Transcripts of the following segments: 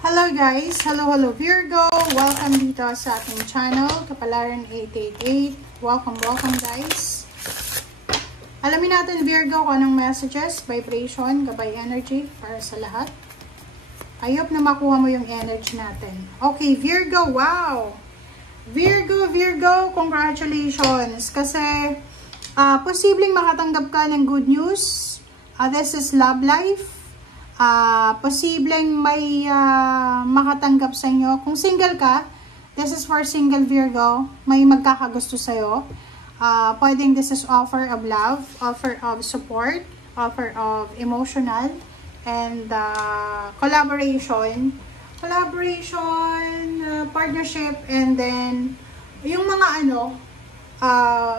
Hello guys! Hello Virgo! Welcome dito sa ating channel, Kapalaran 888. Welcome guys! Alamin natin Virgo kung anong messages, vibration, gabay energy para sa lahat. I hope na makuha mo yung energy natin. Okay, Virgo, wow! Virgo, congratulations! Kasi posibleng makatanggap ka ng good news. This is love life. Posibleng may makatanggap sa inyo. Kung single ka, this is for single Virgo, may magkakagusto sa'yo. Pwedeng this is offer of love, offer of support, offer of emotional, and partnership, and then yung mga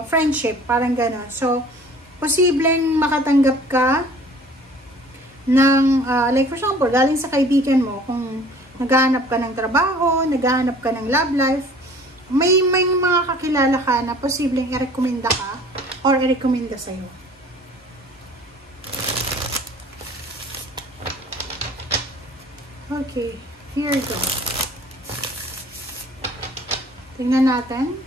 friendship, parang gano'n. So, posibleng makatanggap ka ng, like for example, galing sa kaibigan mo, kung naghahanap ka ng trabaho, naghahanap ka ng love life, may mga kakilala ka na posibleng i-recommenda ka or i-recommenda sa'yo. Okay, here we go. Tingnan natin.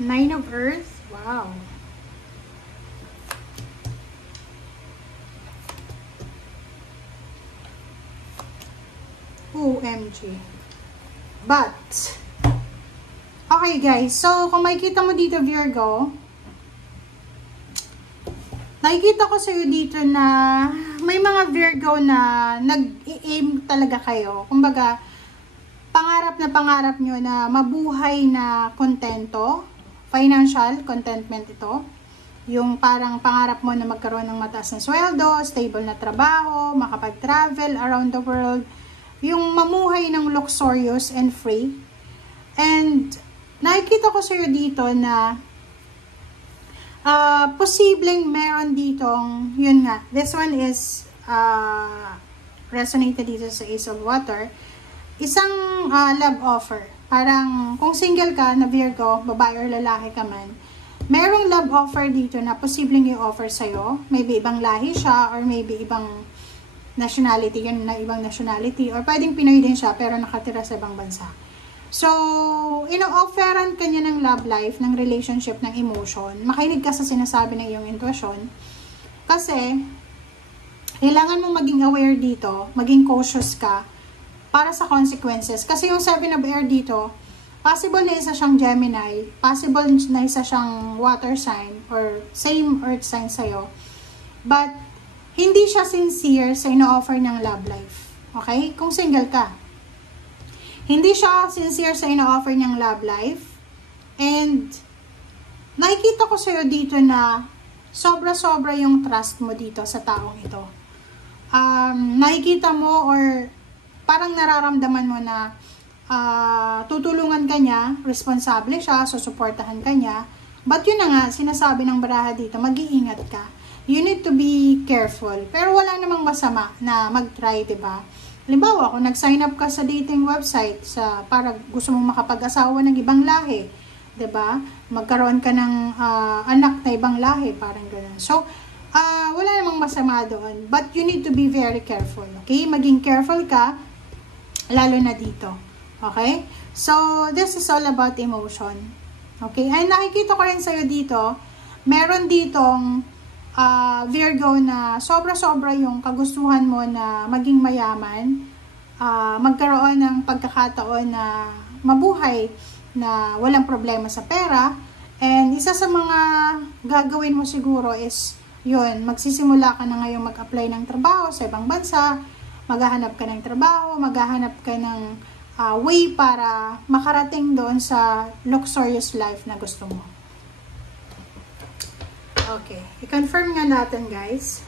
Nine of Earth. Wow. OMG. But, okay guys. So, kung makikita mo dito Virgo, nakikita ko sa'yo dito na may mga Virgo na nag-aim talaga kayo. Kumbaga, pangarap nyo na mabuhay na kontento. Financial contentment ito. Yung parang pangarap mo na magkaroon ng mataas na sweldo, stable na trabaho, makapag-travel around the world. Yung mamuhay ng luxurious and free. And nakikita ko sa'yo dito na posibleng meron ditong, yun nga, this one is resonated dito sa Ace of Water. Isang love offer. Parang kung single ka na Virgo, babae or lalaki ka man, merong love offer dito na posibleng i-offer sa'yo. Maybe ibang lahi siya or maybe ibang nationality. Yun na ibang nationality. Or pwedeng Pinoy din siya pero nakatira sa ibang bansa. So, ino-offeran ka niya ng love life, ng relationship, ng emotion. Makinig ka sa sinasabi ng iyong intuition. Kasi, kailangan mo maging aware dito, maging cautious ka, para sa consequences. Kasi yung 7 of Air dito, possible na isa siyang Gemini, possible na isa siyang water sign, or same earth sign sa'yo. But, hindi siya sincere sa ino-offer ng love life. Okay? Kung single ka. Hindi siya sincere sa ino-offer ng love life. And, nakikita ko sa'yo dito na sobra-sobra yung trust mo dito sa taong ito. Nakikita mo or parang nararamdaman mo na tutulungan ka niya, responsable siya, susuportahan ka niya. But yun na nga, sinasabi ng baraha dito, mag-iingat ka. You need to be careful. Pero wala namang masama na mag-try, diba? Halimbawa, kung nag-sign up ka sa dating website para gusto mong makapag-asawa ng ibang lahi, diba? Magkaroon ka ng anak na ibang lahi, parang gano'n. So, wala namang masama doon. But you need to be very careful, okay? Maging careful ka, lalo na dito. Okay? So, this is all about emotion. Okay? Ay, nakikita ko rin sa'yo dito, meron ditong Virgo na sobra-sobra yung kagustuhan mo na maging mayaman, magkaroon ng pagkakataon na mabuhay na walang problema sa pera. And isa sa mga gagawin mo siguro is, yun, magsisimula ka na ngayong mag-apply ng trabaho sa ibang bansa, maghahanap ka ng trabaho, maghahanap ka ng way para makarating doon sa luxurious life na gusto mo. Okay. I-confirm nga natin, guys.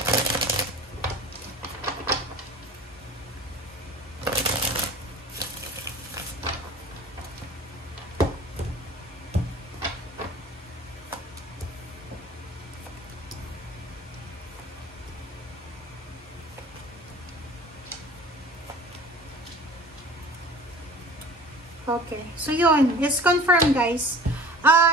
Okay. So, yun. Is confirmed, guys.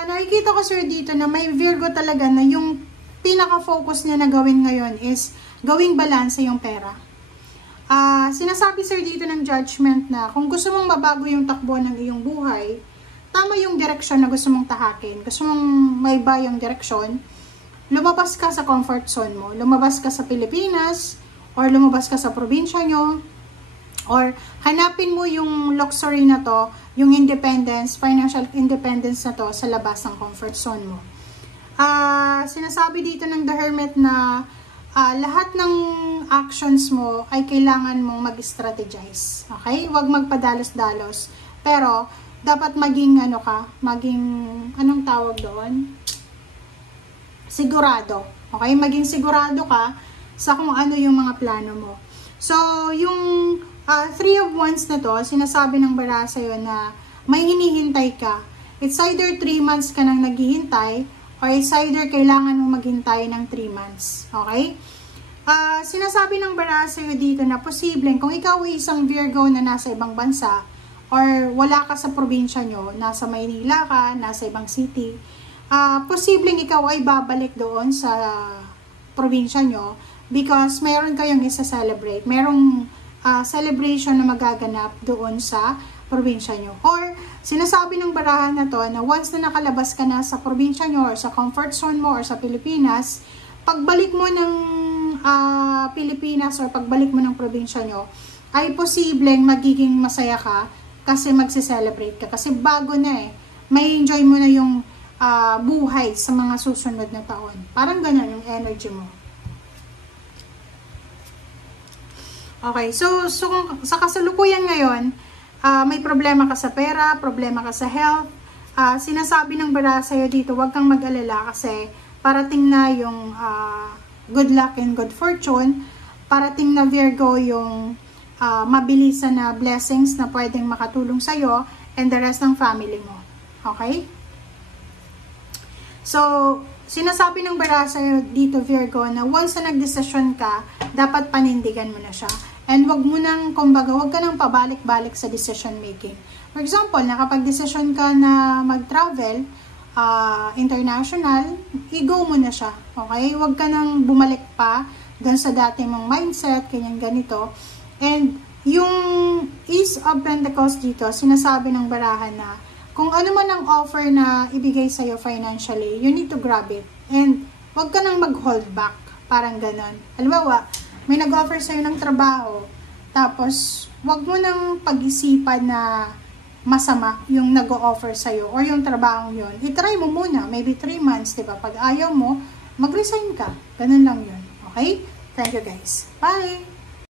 Nakikita ko, sir, dito na may Virgo talaga na yung pinaka-focus niya na gawin ngayon is gawing balance yung pera. Sinasabi, sir, dito ng judgment na kung gusto mong mabago yung takbo ng iyong buhay, tama yung direksyon na gusto mong tahakin, gusto mong may iba yung direksyon, lumabas ka sa comfort zone mo. Lumabas ka sa Pilipinas, or lumabas ka sa probinsya nyo, or hanapin mo yung luxury na to, yung independence, financial independence na to sa labas ng comfort zone mo. Sinasabi dito ng The Hermit na lahat ng actions mo ay kailangan mong mag-strategize. Okay? Huwag magpadalos-dalos. Pero, dapat maging anong tawag doon? Sigurado. Okay? Maging sigurado ka sa kung ano yung mga plano mo. So, yung Three of Wands na to, sinasabi ng bara sa'yo na may hinihintay ka. It's either 3 months ka nang naghihintay, or it's either kailangan mo maghintay ng 3 months. Okay? Sinasabi ng bara sa'yo dito na posibleng, kung ikaw ay isang Virgo na nasa ibang bansa, or wala ka sa probinsya nyo, nasa Maynila ka, nasa ibang city, posibleng ikaw ay babalik doon sa probinsya nyo because mayroon kayong isa-celebrate. Merong celebration na magaganap doon sa probinsya nyo. Or, sinasabi ng barahan na to na once na nakalabas ka na sa probinsya nyo or sa comfort zone mo or sa Pilipinas, pagbalik mo ng Pilipinas or pagbalik mo ng probinsya nyo, ay posibleng magiging masaya ka kasi magse-celebrate ka. Kasi bago na may enjoy mo na yung buhay sa mga susunod na taon. Parang ganun yung energy mo. Okay, so sa kasalukuyan ngayon, may problema ka sa pera, problema ka sa health. Sinasabi ng bara sa'yo dito, huwag kang mag-alala kasi parating na yung good luck and good fortune. Parating na Virgo yung mabilisan na blessings na pwedeng makatulong sa'yo and the rest ng family mo. Okay? So, sinasabi ng bara sa'yo dito, Virgo, na once na nagdesisyon ka, dapat panindigan mo na siya. And wag mo nang, kumbaga, wag ka nang pabalik-balik sa decision making. For example, nakapag-desisyon ka na mag-travel, international, i-go mo na siya. Okay? Wag ka nang bumalik pa dun sa dati mong mindset, kanyan ganito. And yung Ace of Pentacles dito, sinasabi ng barahan na kung ano man ang offer na ibigay sa'yo financially, you need to grab it. And wag ka nang mag-hold back. Parang ganon. Halimbawa, may nag-offer sa'yo ng trabaho, tapos wag mo nang pag-isipan na masama yung nag-offer sa'yo or yung trabaho yun. I-try mo muna, maybe 3 months, diba? Pag ayaw mo, mag-resign ka. Ganun lang yun. Okay? Thank you guys. Bye!